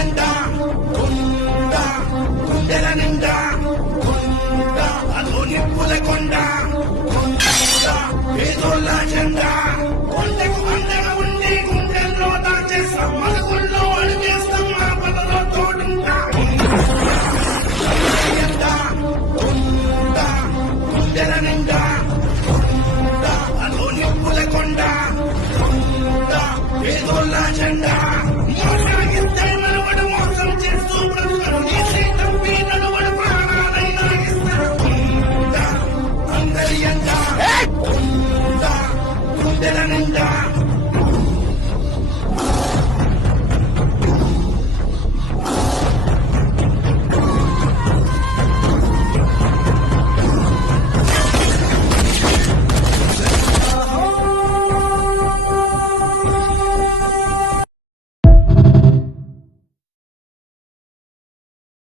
ఎండ కొండ గుండెల నిండా కొండ అదో నిప్పుల కొండ కొండ పేదోళ్ళ జెండా కొండకు అండగా ఉండి గుండెల్లో దాచేస్తాం మలుగుల్లో అడుగేస్తాం మా పదలో తోడుంటా ఎండ కొండ గుండెల నిండా కొండ అదో నిప్పుల కొండ కొండ పేదోళ్ళ జెండా